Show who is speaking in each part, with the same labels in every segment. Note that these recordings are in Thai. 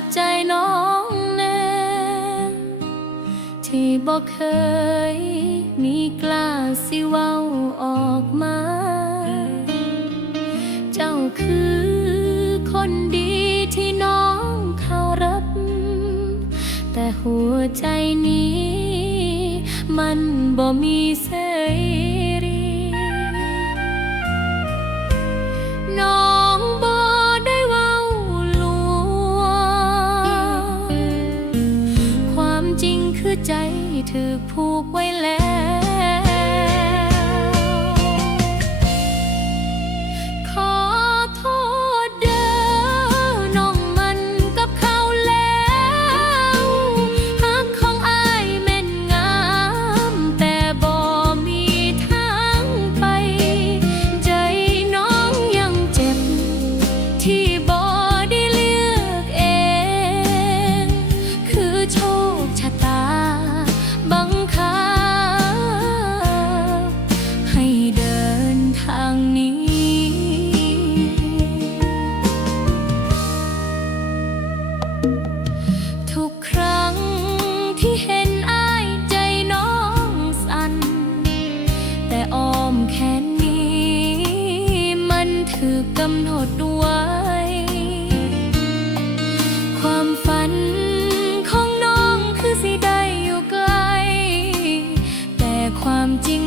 Speaker 1: ากใจน้องแน่ที่บอกเคยมีกล้าสิว้าออกมา เจ้าคือคนดีที่น้องเขารับ แต่หัวใจนี้ มันบ่มีเสย ใจถือผูกไว้แล้ว หดไว้ ความฝันของน้องคือสิไดอยู่ไกล แต่ความจริง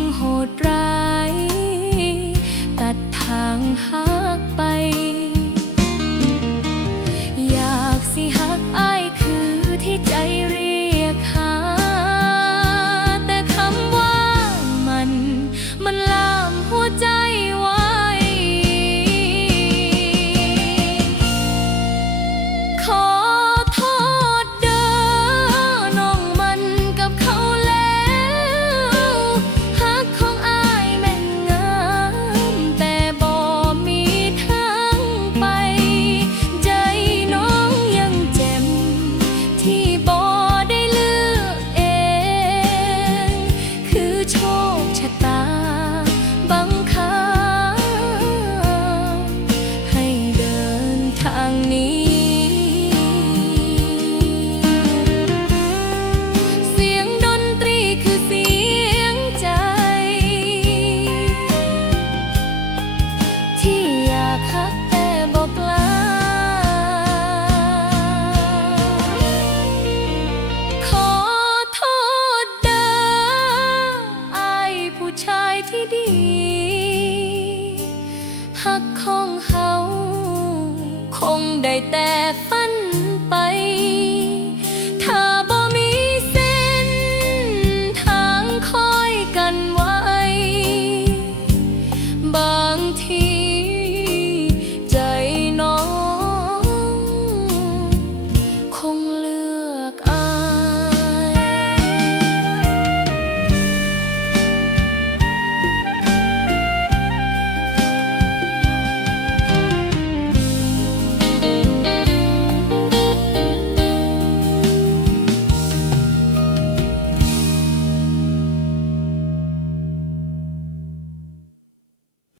Speaker 1: หักของเฮาคงได้แต่